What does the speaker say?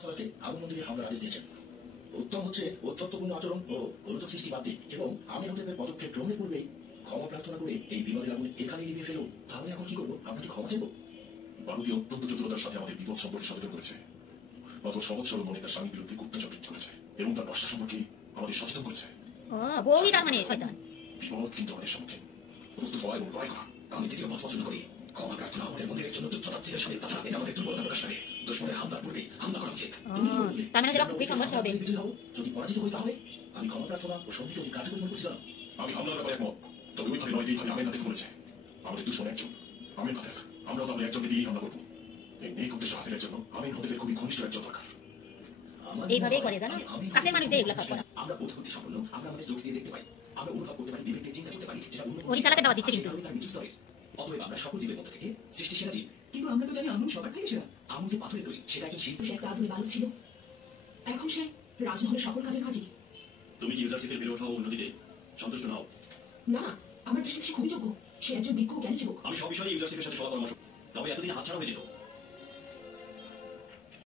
সরকারকে আগুন মন্দিরে হামলার আদেশ দিয়েছেন। উত্তম হচ্ছে অধ্যত্বপূর্ণ আচরণ ও গোলযোগ সৃষ্টি বাদ দিয়ে এবং আমির হতেপের পদক্ষেপ গ্রহণের পূর্বেই ক্ষমা প্রার্থনা করে এই বিবাদের আগুন এখানে নিভিয়ে ফেলো। তাহলে এখন কি করবো? আমরা কি ক্ষমা চাইবো? বারুদি অত্যন্ত চতুরতার সাথে আমাদের বিপদ সম্পর্কে সচেতন করেছে। মাত্র সহজ সরল মনে তার স্বামীর বিরুদ্ধে গুপ্তচর বৃদ্ধি করেছে এবং তার নষ্ট সম্পর্কে আমাদের সচেতন করেছে। বউই তার মানে শয়তান। বিপদ কিন্তু আমাদের সম্মুখে প্রস্তুত হওয়া এবং লড়াই করা। আমি দ্বিতীয় পথ পছন্দ করি। ক্ষমা প্রার্থনা আমাদের মন্দিরের জন্য তুচ্ছতাচ্ছিলের স্বামীর কথা। এটা আমাদের দুর্বলতা প্রকাশ পাবে। দুশ্মনের হামলার পূর্বে হামলা করা উচিত। তার মানে সেটা খুবই সংঘর্ষ হবে। যদি পরাজিত হই তাহলে আমি ক্ষমা প্রার্থনা ও সন্ধিকে অধিক কার্যকরী মনে করছিলাম। আমি হামলার ব্যাপারে একমত, তবে ওইভাবে নয় যেভাবে আমের হাতে করেছে। আমাদের দুশ্মন একজন আমের হাতে। আমরাও তাহলে একজনকে দিয়েই হামলা করবো। এই নেক উদ্দেশ্য হাসিলের জন্য আমের হতে খুবই ঘনিষ্ঠ একজন দরকার। এইভাবেই করে জানো, কাছের মানুষদের এগুলো কাজ করা। আমরা বোধবুদ্ধি সম্পন্ন, আমরা আমাদের চোখ দিয়ে দেখতে পাই, আমরা অনুভব করতে পারি, বিবেক দিয়ে চিন্তা করতে পারি, যেটা অন্য ওড়িশালাতে দাওয়া দিচ্ছে কিন্তু। অতএব আমরা সকল জীবের মধ্যে থেকে সৃষ্টি সেরা জীব। কিন্তু আমরা তো জানি আগুন সবার থেকে সেরা। আগুন দিয়ে পাথরে তৈরি, সেটা একজন শিল্পী। সে একটা আধুনিক বালক ছিল, এখন সে রাজমহলের সকল কাজের কাজী। তুমি কি ইউজারশিপের বেড়ে ওঠা ও উন্নতিতে সন্তুষ্ট নও? না, আমার দৃষ্টিতে সে খুবই যোগ্য। সে একজন বিজ্ঞ জ্ঞানী যুবক। আমি সব বিষয়ে ইউজারশিপের সাথে সবার পরামর্শ, তবে এতদিন হাতছাড়া হয়ে যেত।